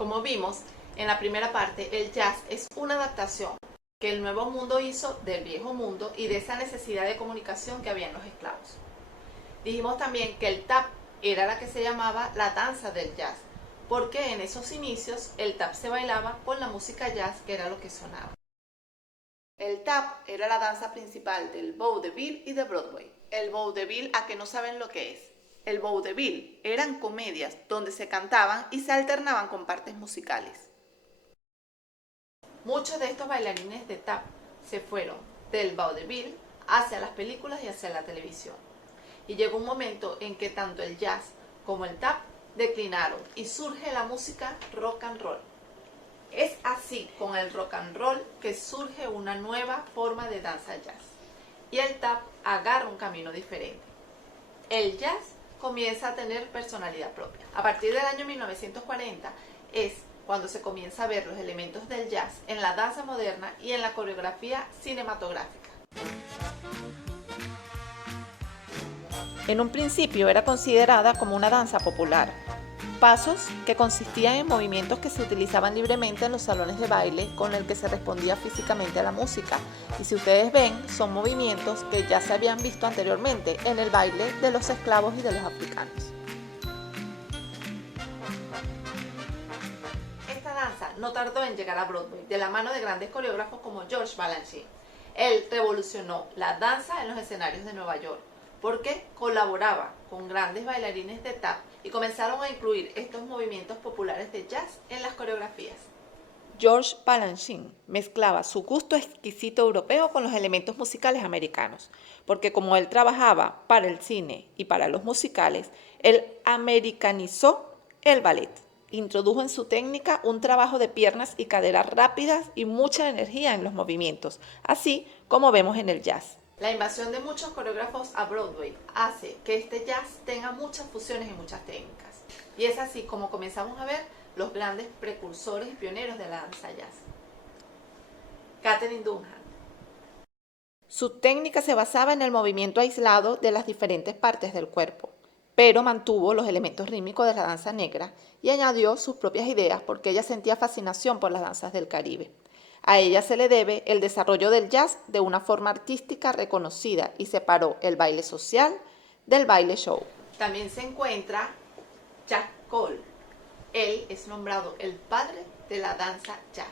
Como vimos en la primera parte, el jazz es una adaptación que el Nuevo Mundo hizo del Viejo Mundo y de esa necesidad de comunicación que había en los esclavos. Dijimos también que el tap era la que se llamaba la danza del jazz, porque en esos inicios el tap se bailaba con la música jazz, que era lo que sonaba. El tap era la danza principal del vaudeville y de Broadway. El vaudeville, ¿a que no saben lo que es? El vaudeville eran comedias donde se cantaban y se alternaban con partes musicales. Muchos de estos bailarines de tap se fueron del vaudeville hacia las películas y hacia la televisión. Y llegó un momento en que tanto el jazz como el tap declinaron y surge la música rock and roll. Es así con el rock and roll que surge una nueva forma de danza jazz y el tap agarra un camino diferente. El jazz comienza a tener personalidad propia. A partir del año 1940 es cuando se comienza a ver los elementos del jazz en la danza moderna y en la coreografía cinematográfica. En un principio era considerada como una danza popular. Pasos que consistían en movimientos que se utilizaban libremente en los salones de baile con el que se respondía físicamente a la música. Y si ustedes ven, son movimientos que ya se habían visto anteriormente en el baile de los esclavos y de los africanos. Esta danza no tardó en llegar a Broadway, de la mano de grandes coreógrafos como George Balanchine. Él revolucionó la danza en los escenarios de Nueva York, porque colaboraba con grandes bailarines de tap y comenzaron a incluir estos movimientos populares de jazz en las coreografías. George Balanchine mezclaba su gusto exquisito europeo con los elementos musicales americanos, porque como él trabajaba para el cine y para los musicales, él americanizó el ballet. Introdujo en su técnica un trabajo de piernas y caderas rápidas y mucha energía en los movimientos, así como vemos en el jazz. La invasión de muchos coreógrafos a Broadway hace que este jazz tenga muchas fusiones y muchas técnicas. Y es así como comenzamos a ver los grandes precursores y pioneros de la danza jazz. Katherine Dunham. Su técnica se basaba en el movimiento aislado de las diferentes partes del cuerpo, pero mantuvo los elementos rítmicos de la danza negra y añadió sus propias ideas porque ella sentía fascinación por las danzas del Caribe. A ella se le debe el desarrollo del jazz de una forma artística reconocida y separó el baile social del baile show. También se encuentra Jack Cole. Él es nombrado el padre de la danza jazz.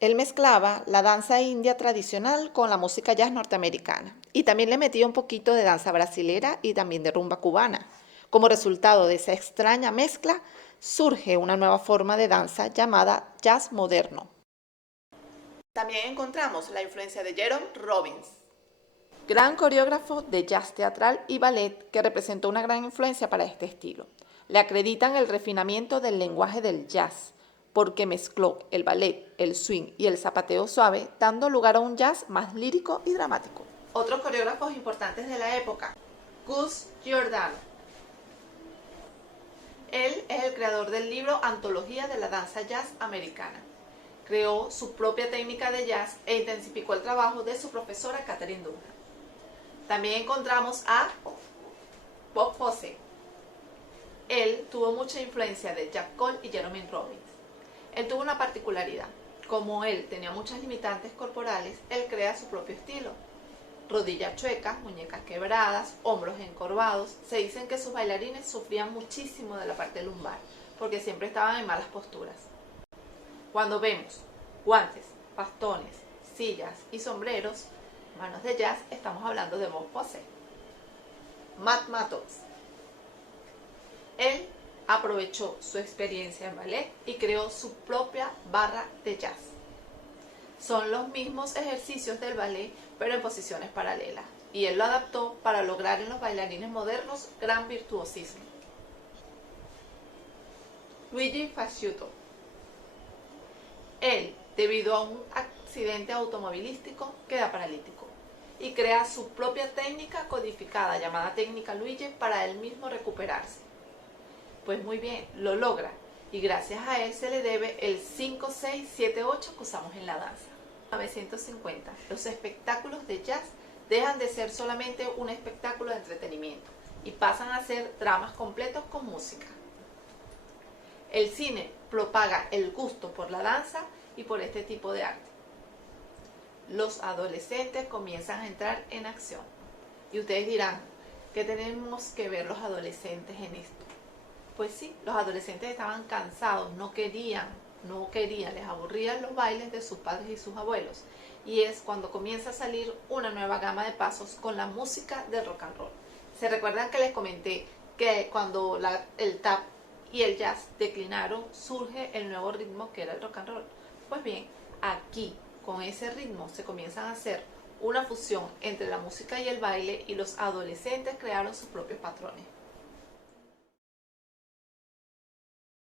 Él mezclaba la danza india tradicional con la música jazz norteamericana y también le metía un poquito de danza brasilera y también de rumba cubana. Como resultado de esa extraña mezcla, surge una nueva forma de danza llamada jazz moderno. También encontramos la influencia de Jerome Robbins, gran coreógrafo de jazz teatral y ballet que representó una gran influencia para este estilo. Le acreditan el refinamiento del lenguaje del jazz, porque mezcló el ballet, el swing y el zapateo suave, dando lugar a un jazz más lírico y dramático. Otros coreógrafos importantes de la época, Gus Giordano. Él es el creador del libro Antología de la danza jazz americana. Creó su propia técnica de jazz e intensificó el trabajo de su profesora Katherine Dunham. También encontramos a Bob Fosse. Él tuvo mucha influencia de Jack Cole y Jerome Robbins. Él tuvo una particularidad. Como él tenía muchas limitantes corporales, él crea su propio estilo. Rodillas chuecas, muñecas quebradas, hombros encorvados. Se dicen que sus bailarines sufrían muchísimo de la parte lumbar, porque siempre estaban en malas posturas. Cuando vemos guantes, bastones, sillas y sombreros, manos de jazz, estamos hablando de Bob Fosse. Matt Mattox. Él aprovechó su experiencia en ballet y creó su propia barra de jazz. Son los mismos ejercicios del ballet, pero en posiciones paralelas, y él lo adaptó para lograr en los bailarines modernos gran virtuosismo. Luigi Fasciuto. Él, debido a un accidente automovilístico, queda paralítico y crea su propia técnica codificada llamada técnica Luigi para él mismo recuperarse. Pues muy bien, lo logra y gracias a él se le debe el 5-6-7-8 que usamos en la danza. 1950, los espectáculos de jazz dejan de ser solamente un espectáculo de entretenimiento y pasan a ser dramas completos con música. El cine propaga el gusto por la danza y por este tipo de arte. Los adolescentes comienzan a entrar en acción. Y ustedes dirán, ¿qué tenemos que ver los adolescentes en esto? Pues sí, los adolescentes estaban cansados, no querían, les aburrían los bailes de sus padres y sus abuelos. Y es cuando comienza a salir una nueva gama de pasos con la música del rock and roll. ¿Se recuerdan que les comenté que cuando el tap y el jazz declinaron, surge el nuevo ritmo que era el rock and roll? Pues bien, aquí con ese ritmo se comienzan a hacer una fusión entre la música y el baile y los adolescentes crearon sus propios patrones.